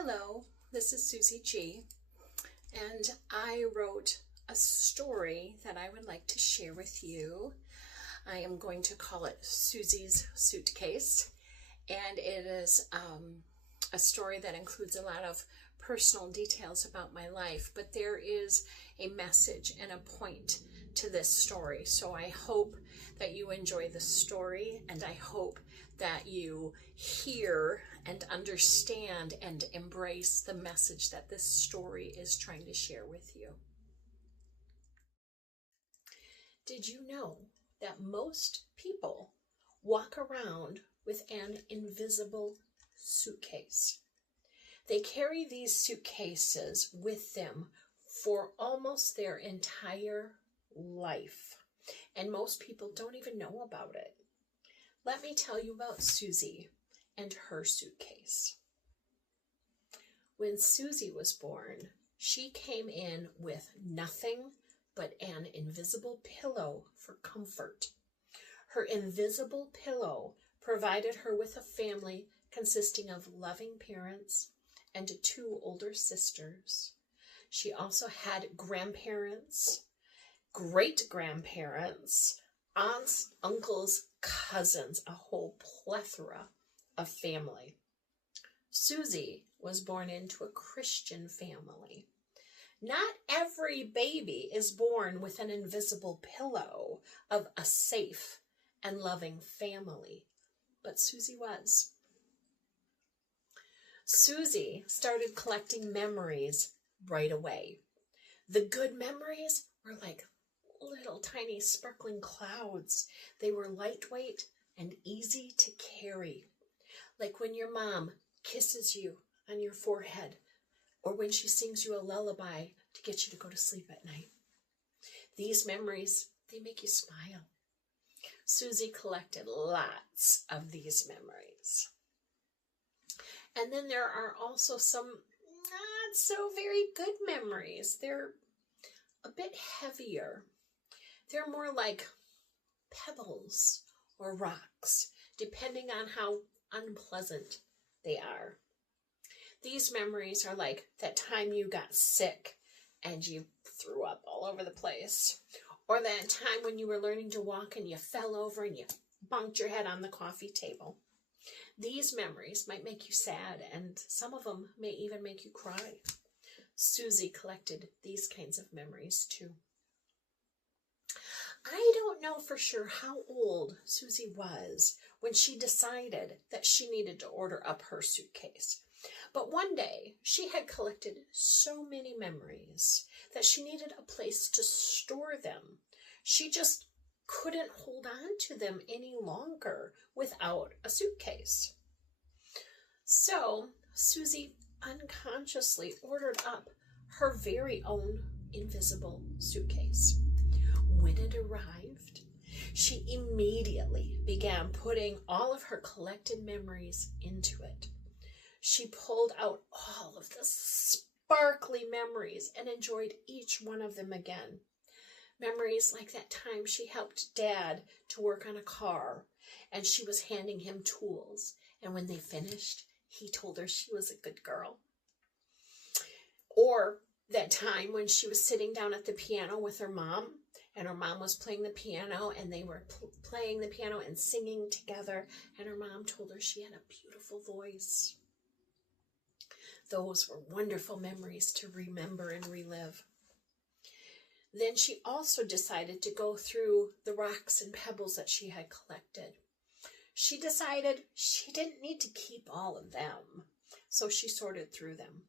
Hello, this is Susie G, and I wrote a story that I would like to share with you. I am going to call it Susie's Suitcase, and it is a story that includes a lot of personal details about my life, but there is a message and a point to this story. So I hope that you enjoy the story, and I hope that you hear and understand and embrace the message that this story is trying to share with you. Did you know that most people walk around with an invisible suitcase? They carry these suitcases with them for almost their entire life, and most people don't even know about it. Let me tell you about Susie and her suitcase. When Susie was born, she came in with nothing but an invisible pillow for comfort. Her invisible pillow provided her with a family consisting of loving parents and 2 older sisters. She also had grandparents, great-grandparents, aunts, uncles, cousins, a whole plethora of family. Susie was born into a Christian family. Not every baby is born with an invisible pillow of a safe and loving family, but Susie was. Susie started collecting memories right away. The good memories were like little tiny sparkling clouds. They were lightweight and easy to carry. Like when your mom kisses you on your forehead, or when she sings you a lullaby to get you to go to sleep at night. These memories, they make you smile. Susie collected lots of these memories. And then there are also some not so very good memories. They're a bit heavier. They're more like pebbles or rocks, depending on how unpleasant they are. These memories are like that time you got sick and you threw up all over the place, or that time when you were learning to walk and you fell over and you bumped your head on the coffee table. These memories might make you sad, and some of them may even make you cry. Susie collected these kinds of memories too. I don't know for sure how old Susie was when she decided that she needed to order up her suitcase. But one day, she had collected so many memories that she needed a place to store them. She just couldn't hold on to them any longer without a suitcase. So, Susie unconsciously ordered up her very own invisible suitcase. When it arrived, she immediately began putting all of her collected memories into it. She pulled out all of the sparkly memories and enjoyed each one of them again. Memories like that time she helped Dad to work on a car, and she was handing him tools, and when they finished, he told her she was a good girl. Or that time when she was sitting down at the piano with her mom, and her mom was playing the piano, and they were playing the piano and singing together, and her mom told her she had a beautiful voice. Those were wonderful memories to remember and relive. Then she also decided to go through the rocks and pebbles that she had collected. She decided she didn't need to keep all of them, so she sorted through them.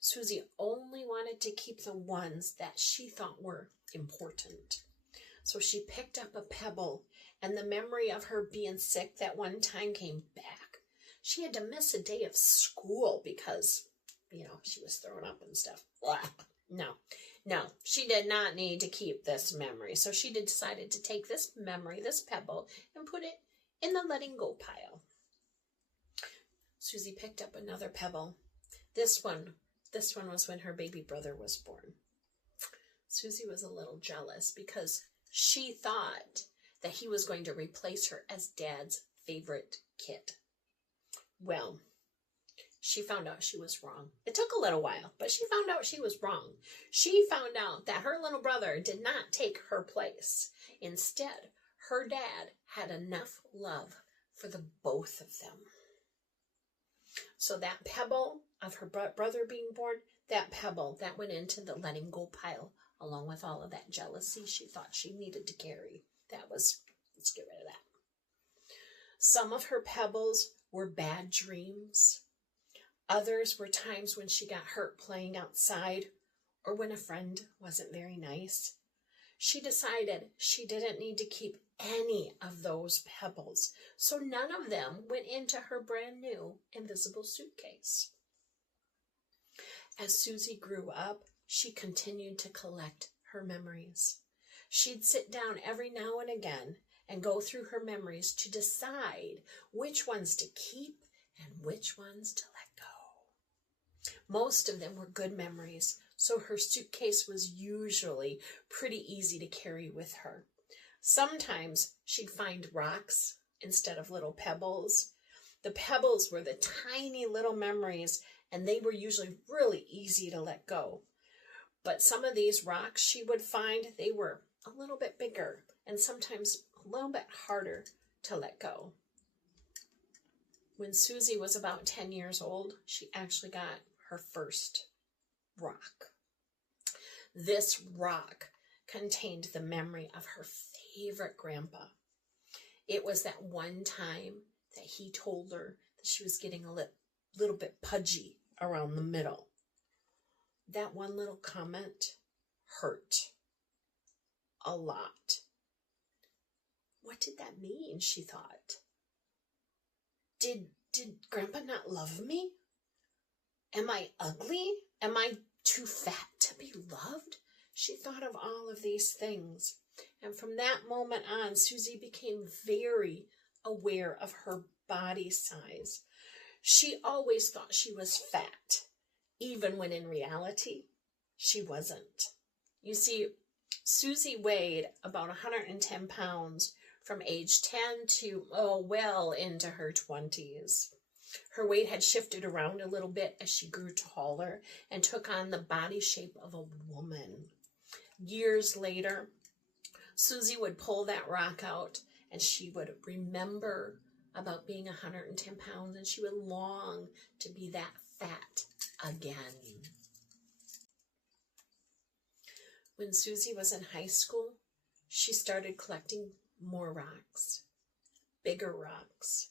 Susie only wanted to keep the ones that she thought were important. So she picked up a pebble, and the memory of her being sick that one time came back. She had to miss a day of school because, she was throwing up and stuff. Blah. No, she did not need to keep this memory. So she decided to take this memory, this pebble, and put it in the letting go pile. Susie picked up another pebble. This one was when her baby brother was born. Susie was a little jealous because she thought that he was going to replace her as Dad's favorite kid. Well, she found out she was wrong. It took a little while, but she found out she was wrong. She found out that her little brother did not take her place. Instead, her dad had enough love for the both of them. So that pebble of her brother being born, that pebble, that went into the letting go pile, along with all of that jealousy she thought she needed to carry. Let's get rid of that. Some of her pebbles were bad dreams. Others were times when she got hurt playing outside or when a friend wasn't very nice. She decided she didn't need to keep any of those pebbles, so none of them went into her brand new invisible suitcase. As Susie grew up, she continued to collect her memories. She'd sit down every now and again and go through her memories to decide which ones to keep and which ones to let go. Most of them were good memories, so her suitcase was usually pretty easy to carry with her. Sometimes she'd find rocks instead of little pebbles. The pebbles were the tiny little memories, and they were usually really easy to let go. But some of these rocks she would find, they were a little bit bigger and sometimes a little bit harder to let go. When Susie was about 10 years old, she actually got her first rock. This rock contained the memory of her favorite grandpa. It was that one time that he told her that she was getting a little bit pudgy around the middle. That one little comment hurt a lot. What did that mean, she thought? Did Grandpa not love me? Am I ugly? Am I too fat to be loved? She thought of all of these things. And from that moment on, Susie became very aware of her body size. She always thought she was fat, even when in reality, she wasn't. You see, Susie weighed about 110 pounds from age 10 to, well into her 20s. Her weight had shifted around a little bit as she grew taller and took on the body shape of a woman. Years later, Susie would pull that rock out and she would remember about being 110 pounds and she would long to be that fat again. When Susie was in high school, she started collecting more rocks, bigger rocks.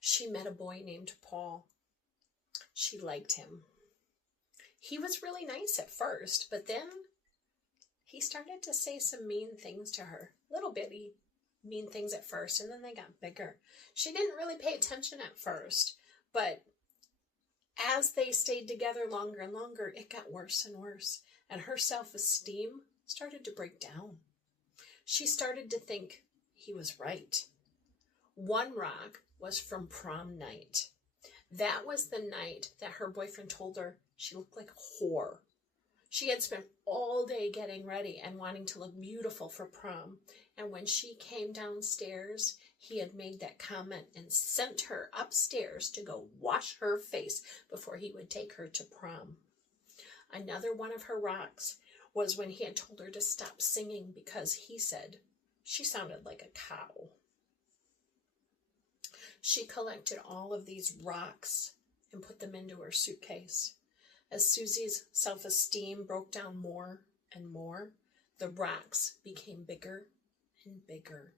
She met a boy named Paul. She liked him. He was really nice at first, but then he started to say some mean things to her. Little bitty mean things at first, and then they got bigger. She didn't really pay attention at first, but as they stayed together longer and longer, it got worse and worse, and her self-esteem started to break down. She started to think he was right. One rock was from prom night. That was the night that her boyfriend told her she looked like a whore. She had spent all day getting ready and wanting to look beautiful for prom. And when she came downstairs, he had made that comment and sent her upstairs to go wash her face before he would take her to prom. Another one of her rocks was when he had told her to stop singing because he said she sounded like a cow. She collected all of these rocks and put them into her suitcase. As Susie's self-esteem broke down more and more, the rocks became bigger and bigger.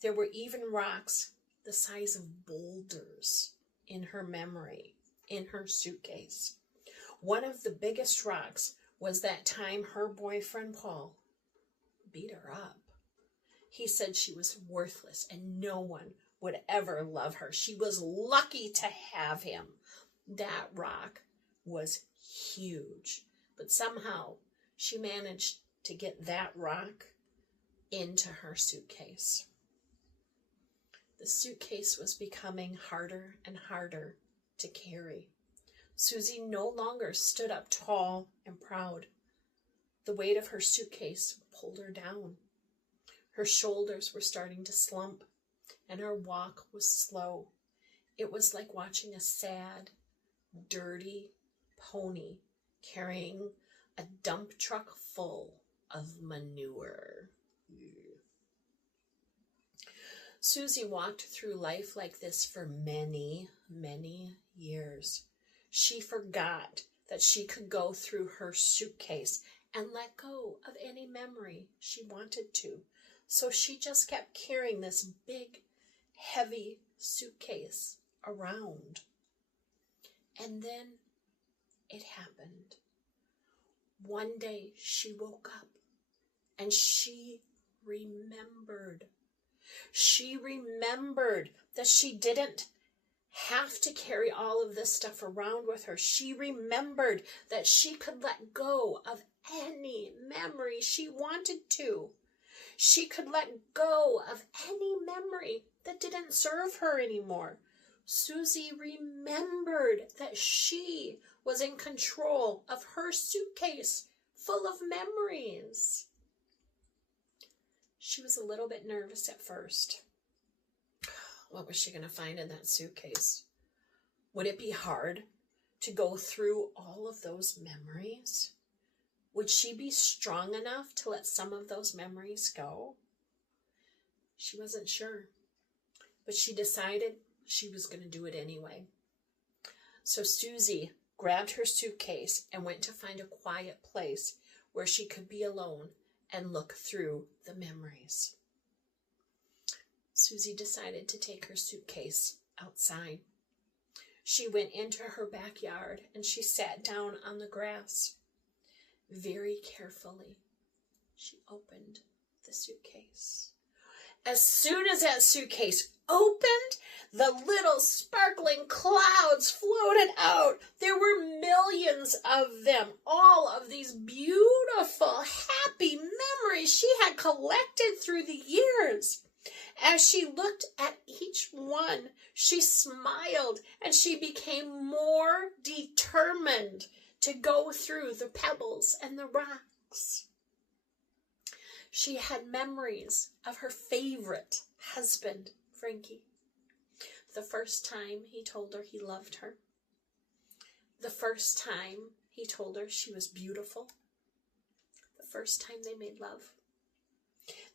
There were even rocks the size of boulders in her memory, in her suitcase. One of the biggest rocks was that time her boyfriend Paul beat her up. He said she was worthless and no one would ever love her. She was lucky to have him. That rock was huge, but somehow she managed to get that rock into her suitcase. The suitcase was becoming harder and harder to carry. Susie no longer stood up tall and proud. The weight of her suitcase pulled her down. Her shoulders were starting to slump, and her walk was slow. It was like watching a sad, dirty pony carrying a dump truck full of manure. Susie walked through life like this for many, many years. She forgot that she could go through her suitcase and let go of any memory she wanted to. So she just kept carrying this big, heavy suitcase around. And then it happened. One day she woke up and she remembered. She remembered that she didn't have to carry all of this stuff around with her. She remembered that she could let go of any memory she wanted to. She could let go of any memory that didn't serve her anymore. Susie remembered that she was in control of her suitcase full of memories. She was a little bit nervous at first. What was she going to find in that suitcase? Would it be hard to go through all of those memories? Would she be strong enough to let some of those memories go? She wasn't sure, but she decided she was going to do it anyway. So Susie grabbed her suitcase and went to find a quiet place where she could be alone and look through the memories. Susie decided to take her suitcase outside. She went into her backyard and she sat down on the grass. Very carefully, she opened the suitcase. As soon as that suitcase opened, the little sparkling clouds floated out. There were millions of them, all of these beautiful, happy memories she had collected through the years. As she looked at each one, she smiled and she became more determined to go through the pebbles and the rocks. She had memories of her favorite husband, Frankie. The first time he told her he loved her. The first time he told her she was beautiful. The first time they made love.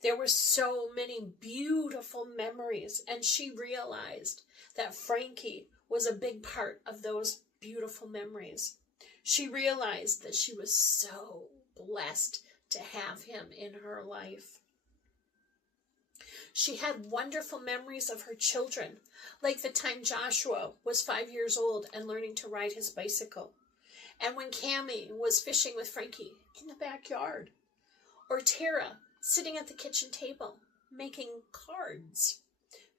There were so many beautiful memories, and she realized that Frankie was a big part of those beautiful memories. She realized that she was so blessed to have him in her life. She had wonderful memories of her children, like the time Joshua was 5 years old and learning to ride his bicycle, and when Cammie was fishing with Frankie in the backyard, or Tara sitting at the kitchen table making cards.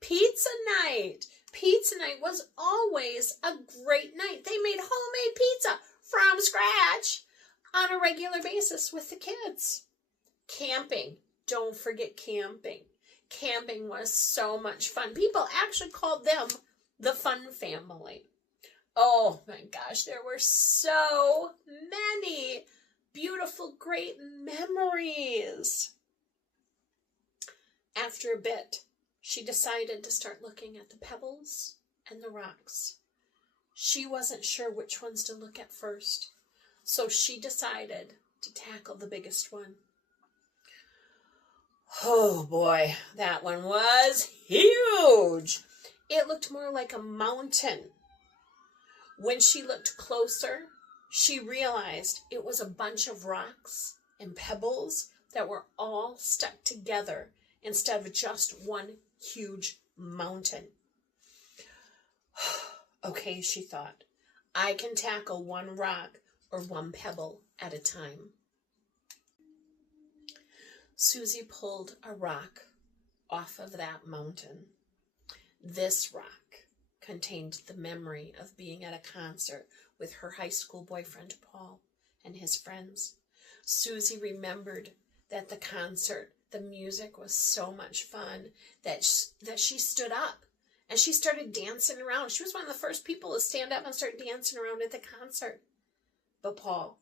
Pizza night! Pizza night was always a great night. They made homemade pizza from scratch on a regular basis with the kids. Camping. Don't forget camping. Camping was so much fun. People actually called them the fun family. Oh my gosh, there were so many beautiful, great memories. After a bit, she decided to start looking at the pebbles and the rocks. She wasn't sure which ones to look at first, so she decided to tackle the biggest one. Oh boy, that one was huge. It looked more like a mountain. When she looked closer, she realized it was a bunch of rocks and pebbles that were all stuck together instead of just one huge mountain. Okay, she thought, I can tackle one rock or one pebble at a time. Susie pulled a rock off of that mountain. This rock contained the memory of being at a concert with her high school boyfriend, Paul, and his friends. Susie remembered that the concert, the music was so much fun that she stood up and she started dancing around. She was one of the first people to stand up and start dancing around at the concert. But Paul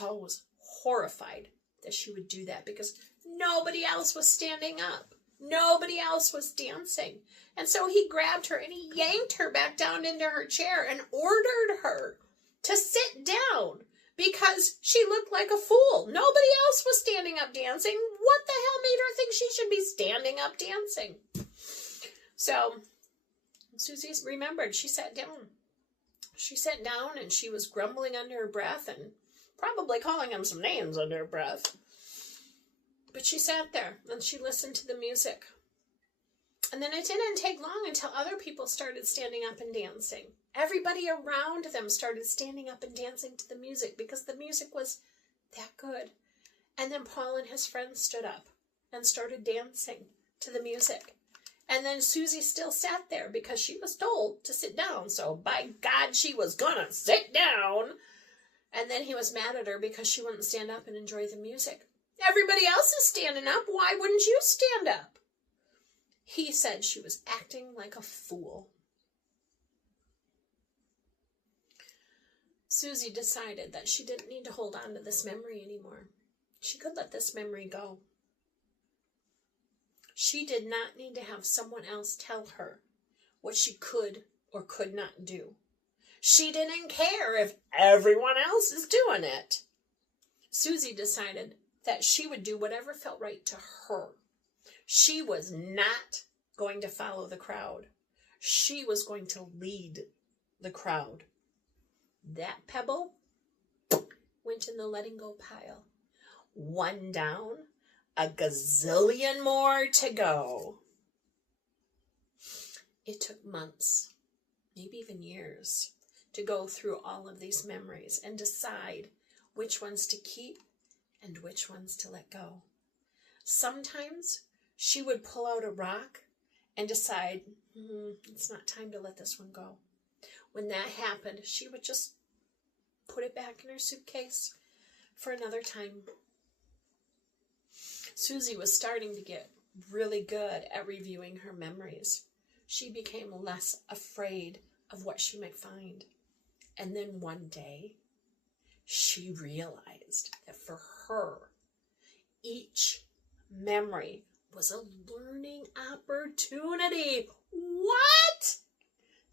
was horrified that she would do that because nobody else was standing up. Nobody else was dancing. And so he grabbed her and he yanked her back down into her chair and ordered her to sit down because she looked like a fool. Nobody else was standing up dancing. What the hell made her think she should be standing up dancing? So Susie remembered. She sat down. She sat down and she was grumbling under her breath and probably calling him some names under her breath. But she sat there and she listened to the music. And then it didn't take long until other people started standing up and dancing. Everybody around them started standing up and dancing to the music because the music was that good. And then Paul and his friends stood up and started dancing to the music. And then Susie still sat there because she was told to sit down. So by God, she was gonna sit down. And then he was mad at her because she wouldn't stand up and enjoy the music. Everybody else is standing up. Why wouldn't you stand up? He said she was acting like a fool. Susie decided that she didn't need to hold on to this memory anymore. She could let this memory go. She did not need to have someone else tell her what she could or could not do. She didn't care if everyone else is doing it. Susie decided that she would do whatever felt right to her. She was not going to follow the crowd. She was going to lead the crowd. That pebble went in the letting go pile. One down, a gazillion more to go. It took months, maybe even years, to go through all of these memories and decide which ones to keep and which ones to let go. Sometimes she would pull out a rock and decide, it's not time to let this one go. When that happened, she would just put it back in her suitcase for another time. Susie was starting to get really good at reviewing her memories. She became less afraid of what she might find. And then one day, she realized that for her, each memory was a learning opportunity. What?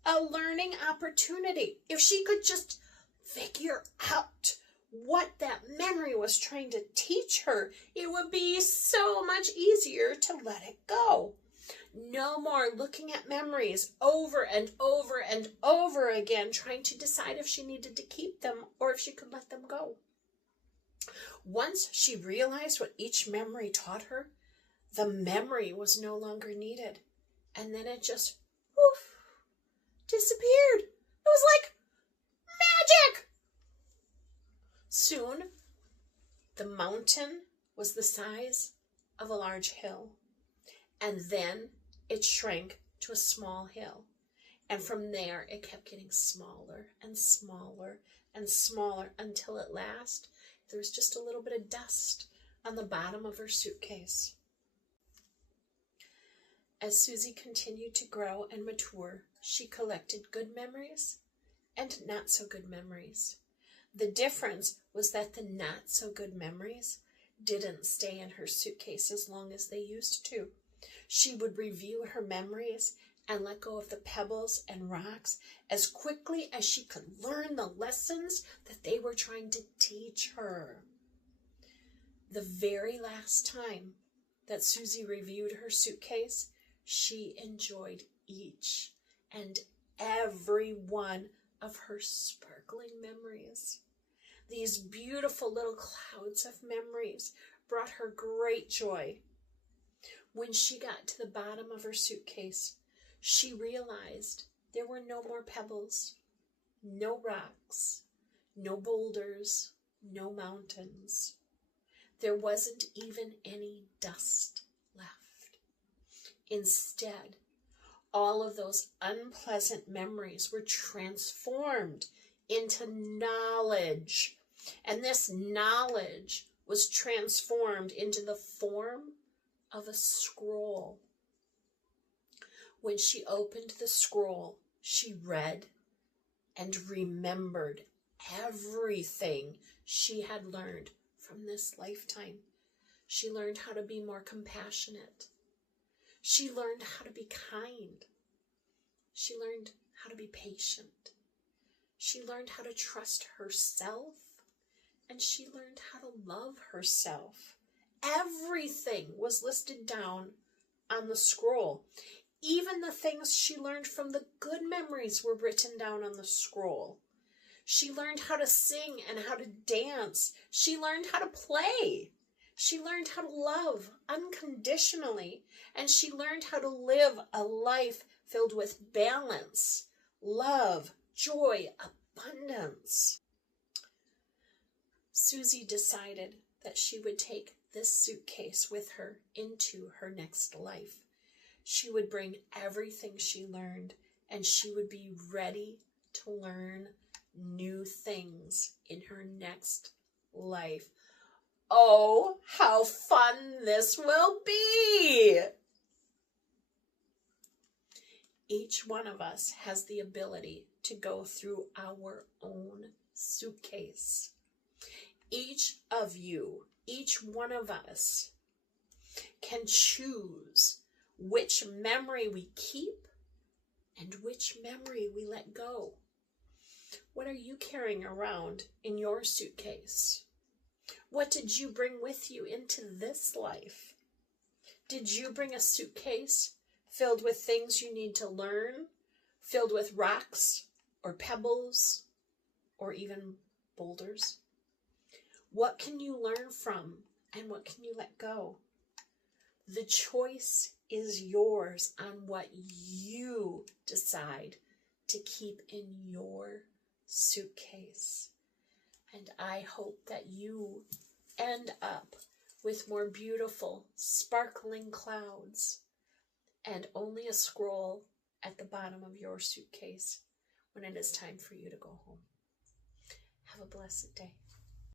A learning opportunity. If she could just figure out what that memory was trying to teach her, it would be so much easier to let it go. No more looking at memories over and over and over again, trying to decide if she needed to keep them or if she could let them go. Once she realized what each memory taught her, the memory was no longer needed. And then it just, woof, disappeared. It was like magic. Soon, the mountain was the size of a large hill. And then it shrank to a small hill. And from there, it kept getting smaller and smaller and smaller until at last, there was just a little bit of dust on the bottom of her suitcase. As Susie continued to grow and mature, she collected good memories and not so good memories. The difference was that the not so good memories didn't stay in her suitcase as long as they used to. She would review her memories and let go of the pebbles and rocks as quickly as she could learn the lessons that they were trying to teach her. The very last time that Susie reviewed her suitcase, she enjoyed each and every one of her sparkling memories. These beautiful little clouds of memories brought her great joy. When she got to the bottom of her suitcase, she realized there were no more pebbles, no rocks, no boulders, no mountains. There wasn't even any dust left. Instead, all of those unpleasant memories were transformed into knowledge. And this knowledge was transformed into the form of a scroll. When she opened the scroll, she read and remembered everything she had learned from this lifetime. She learned how to be more compassionate. She learned how to be kind. She learned how to be patient. She learned how to trust herself, and she learned how to love herself. Everything was listed down on the scroll. Even the things she learned from the good memories were written down on the scroll. She learned how to sing and how to dance. She learned how to play. She learned how to love unconditionally, and she learned how to live a life filled with balance, love, joy, abundance. Susie decided that she would take this suitcase with her into her next life. She would bring everything she learned, and she would be ready to learn new things in her next life. Oh, how fun this will be! Each one of us has the ability to go through our own suitcase. Each of you, each one of us can choose which memory we keep and which memory we let go. What are you carrying around in your suitcase? What did you bring with you into this life? Did you bring a suitcase filled with things you need to learn, filled with rocks or pebbles or even boulders? What can you learn from and what can you let go? The choice is yours on what you decide to keep in your suitcase. And I hope that you end up with more beautiful, sparkling clouds and only a scroll at the bottom of your suitcase when it is time for you to go home. Have a blessed day.